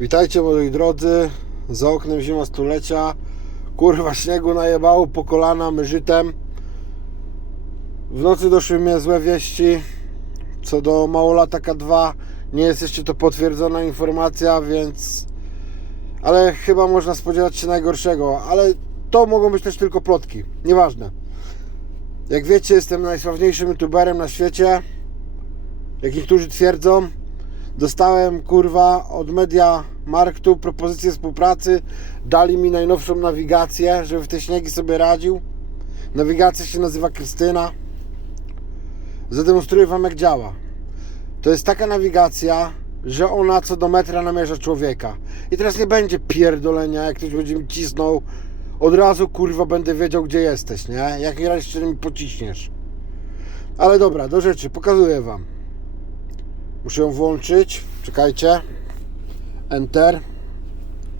Witajcie moi drodzy, za oknem zima stulecia, kurwa śniegu najebało po kolana myżytem. W nocy doszły mnie złe wieści co do małolataka 2. Nie jest jeszcze to potwierdzona informacja, więc... Ale chyba można spodziewać się najgorszego, ale to mogą być też tylko plotki, nieważne. Jak wiecie, jestem najsławniejszym youtuberem na świecie, jak niektórzy twierdzą. Dostałem kurwa od Media Marktu propozycję współpracy. Dali mi najnowszą nawigację, żebym w te śniegi sobie radził. Nawigacja się nazywa Krystyna. Zademonstruję Wam jak działa. To jest taka nawigacja, że ona co do metra namierza człowieka. I teraz nie będzie pierdolenia, jak ktoś będzie mi cisnął. Od razu kurwa będę wiedział, gdzie jesteś, nie? Jak jeszcze mi pociśniesz. Ale dobra, do rzeczy, pokazuję Wam. Muszę ją włączyć. Czekajcie. Enter.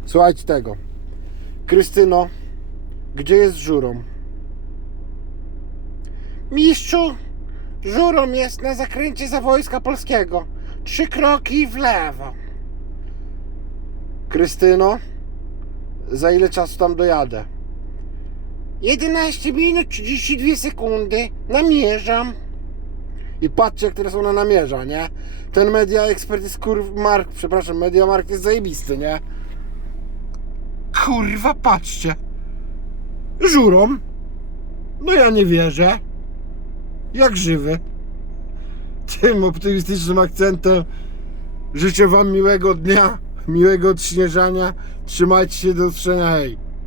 Słuchajcie tego. Krystyno, gdzie jest żurą? Mistrzu, żurą jest na zakręcie za wojska polskiego. Trzy kroki w lewo. Krystyno, za ile czasu tam dojadę? 11 minut 32 sekundy. Namierzam. I patrzcie, jak teraz ona namierza, nie? Ten Media Expert jest kur... Mark, przepraszam, Media Mark jest zajebisty, nie? Kurwa, patrzcie. Żurą. No ja nie wierzę. Jak żywy. Tym optymistycznym akcentem życzę Wam miłego dnia, miłego odśnieżania. Trzymajcie się do usłyszenia, hej.